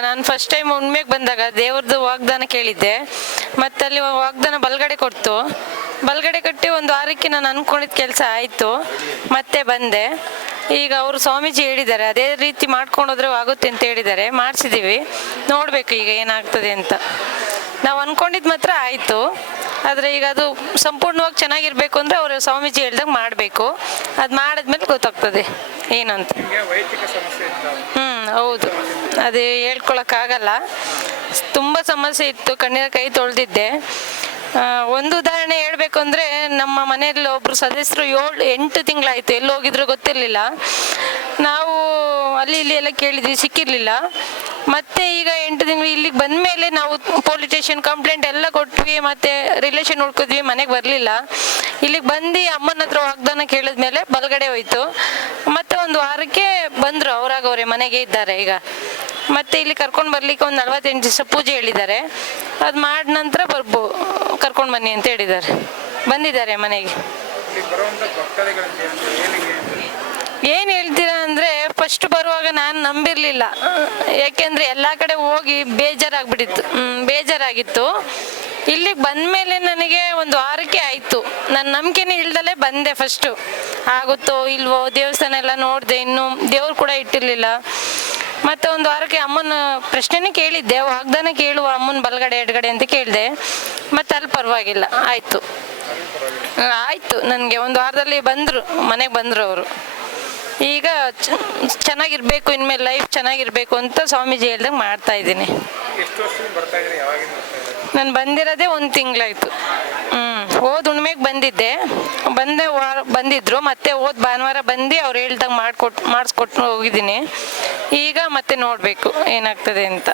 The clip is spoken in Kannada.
ನಾನು ಫಸ್ಟ್ ಟೈಮ್ ಉಣ್ಮೆಗೆ ಬಂದಾಗ ದೇವ್ರದ್ದು ವಾಗ್ದಾನ ಕೇಳಿದ್ದೆ. ಮತ್ತೆ ಅಲ್ಲಿ ವಾಗ್ದಾನ ಬಲ್ಗಡೆ ಕೊಡ್ತು. ಬಲ್ಗಡೆ ಕಟ್ಟಿ ಒಂದು ವಾರಕ್ಕೆ ನಾನು ಅನ್ಕೊಂಡಿದ್ದ ಕೆಲಸ ಆಯಿತು. ಮತ್ತೆ ಬಂದೆ. ಈಗ ಅವರು ಸ್ವಾಮೀಜಿ ಹೇಳಿದ್ದಾರೆ, ಅದೇ ರೀತಿ ಮಾಡ್ಕೊಂಡೋದ್ರೆ ಆಗುತ್ತೆ ಅಂತ ಹೇಳಿದ್ದಾರೆ. ಮಾಡಿಸಿದ್ದೀವಿ ನೋಡಬೇಕು ಈಗ ಏನಾಗ್ತದೆ ಅಂತ. ನಾವು ಅನ್ಕೊಂಡಿದ್ದು ಮಾತ್ರ ಆಯಿತು. ಆದರೆ ಈಗ ಅದು ಸಂಪೂರ್ಣವಾಗಿ ಚೆನ್ನಾಗಿರ್ಬೇಕು ಅಂದರೆ ಅವರು ಸ್ವಾಮೀಜಿ ಹೇಳ್ದಾಗ ಮಾಡಬೇಕು. ಅದು ಮಾಡಿದ್ಮೇಲೆ ಗೊತ್ತಾಗ್ತದೆ ಏನಂತ. ಹ್ಮ್ ಹೌದು. ಅದು ಹೇಳ್ಕೊಳಕ್ಕಾಗಲ್ಲ. ತುಂಬ ಸಮಸ್ಯೆ ಇತ್ತು ಕಣ್ಣೀರ ಕೈ ತೊಳೆದಿದ್ದೆ. ಒಂದು ಉದಾಹರಣೆ ಹೇಳಬೇಕು ಅಂದ್ರೆ ನಮ್ಮ ಮನೆಯಲ್ಲಿ ಒಬ್ಬರು ಸದಸ್ಯರು ಏಳು ಎಂಟು ತಿಂಗಳಾಯಿತು. ಎಲ್ಲಿ ಹೋಗಿದ್ರು ಗೊತ್ತಿರಲಿಲ್ಲ. ನಾವು ಅಲ್ಲಿ ಇಲ್ಲಿ ಎಲ್ಲ ಕೇಳಿದ್ವಿ ಸಿಕ್ಕಿರ್ಲಿಲ್ಲ. ಮತ್ತೆ ಈಗ ಎಂಟು ತಿಂಗಳು ಇಲ್ಲಿಗೆ ಬಂದ ಮೇಲೆ ನಾವು ಪೊಲೀಸ್ ಸ್ಟೇಷನ್ ಕಂಪ್ಲೇಂಟ್ ಎಲ್ಲ ಕೊಟ್ವಿ, ಮತ್ತೆ ರಿಲೇಷನ್ ಹುಡ್ಕಿದ್ವಿ, ಮನೆಗೆ ಬರಲಿಲ್ಲ. ಇಲ್ಲಿಗೆ ಬಂದು ಅಮ್ಮನ ಹತ್ರ ವಾಗ್ದಾನ ಕೇಳಿದ್ಮೇಲೆ ಬಲಗಡೆ ಹೋಯ್ತು. ಮತ್ತೆ ಒಂದು ವಾರಕ್ಕೆ ಬಂದರು, ಅವರಾಗ ಅವರೇ ಮನೆಗೆ ಇದ್ದಾರೆ ಈಗ. ಮತ್ತೆ ಇಲ್ಲಿ ಕರ್ಕೊಂಡು ಬರ್ಲಿಕ್ಕೆ ಒಂದು ನಲ್ವತ್ತೆಂಟು ದಿವಸ ಪೂಜೆ ಹೇಳಿದ್ದಾರೆ. ಅದು ಮಾಡಿದ ನಂತರ ಬರ್ಬೋ, ಕರ್ಕೊಂಡು ಬನ್ನಿ ಅಂತ ಹೇಳಿದ್ದಾರೆ. ಬಂದಿದ್ದಾರೆ ಮನೆಗೆ. ಬರುವಾಗ ನಾನು ನಂಬಿರಲಿಲ್ಲ. ಯಾಕೆಂದ್ರೆ ಎಲ್ಲ ಕಡೆ ಹೋಗಿ ಬೇಜಾರಾಗ್ಬಿಟ್ಟಿತ್ತು. ಬೇಜಾರಾಗಿತ್ತು. ಇಲ್ಲಿಗೆ ಬಂದಮೇಲೆ ನನಗೆ ಒಂದು ವಾರಕ್ಕೆ ಆಯಿತು. ನನ್ನ ನಂಬಿಕೆನೇ ಇಲ್ದಲೇ ಬಂದೆ ಫಸ್ಟು ಆಗುತ್ತೋ ಇಲ್ವೋ ದೇವಸ್ಥಾನ ಎಲ್ಲ ನೋಡಿದೆ, ಇನ್ನು ದೇವ್ರು ಕೂಡ ಇಟ್ಟಿರಲಿಲ್ಲ. ಮತ್ತೆ ಒಂದು ವಾರಕ್ಕೆ ಅಮ್ಮನ ಪ್ರಶ್ನೆನೇ ಕೇಳಿದ್ದೆ. ವಾಗ್ದಾನ ಕೇಳುವ, ಅಮ್ಮನ ಬಲಗಡೆ, ಎಡಗಡೆ ಅಂತ ಕೇಳಿದೆ. ಮತ್ತೆ ಅಲ್ಲಿ ಪರವಾಗಿಲ್ಲ. ಆಯಿತು. ಆಯಿತು. ನನಗೆ ಒಂದು ವಾರದಲ್ಲಿ ಬಂದರು, ಮನೆಗೆ ಬಂದರು ಅವರು. ಈಗ ಚೆನ್ನಾಗಿರ್ಬೇಕು ಇನ್ಮೇಲೆ ಲೈಫ್ ಚೆನ್ನಾಗಿರ್ಬೇಕು ಅಂತ ಸ್ವಾಮೀಜಿ ಹೇಳ್ದಂಗೆ ಮಾಡ್ತಾ ಇದ್ದೀನಿ. ನಾನು ಬಂದಿರೋದೇ ಒಂದು ತಿಂಗಳಾಯ್ತು. ಹ್ಞೂ ಓದ್ ಹುಣ್ಮೆಗೆ ಬಂದಿದ್ದೆ. ಬಂದೆ ವಾರ ಬಂದಿದ್ರು ಮತ್ತೆ ಓದ್ ಭಾನುವಾರ ಬಂದು ಅವ್ರು ಹೇಳ್ದಂಗೆ ಮಾಡಿಕೊಟ್ಟು ಮಾಡಿಸ್ಕೊಟ್ಟು ಹೋಗಿದ್ದೀನಿ. ಈಗ ಮತ್ತೆ ನೋಡಬೇಕು ಏನಾಗ್ತದೆ ಅಂತ.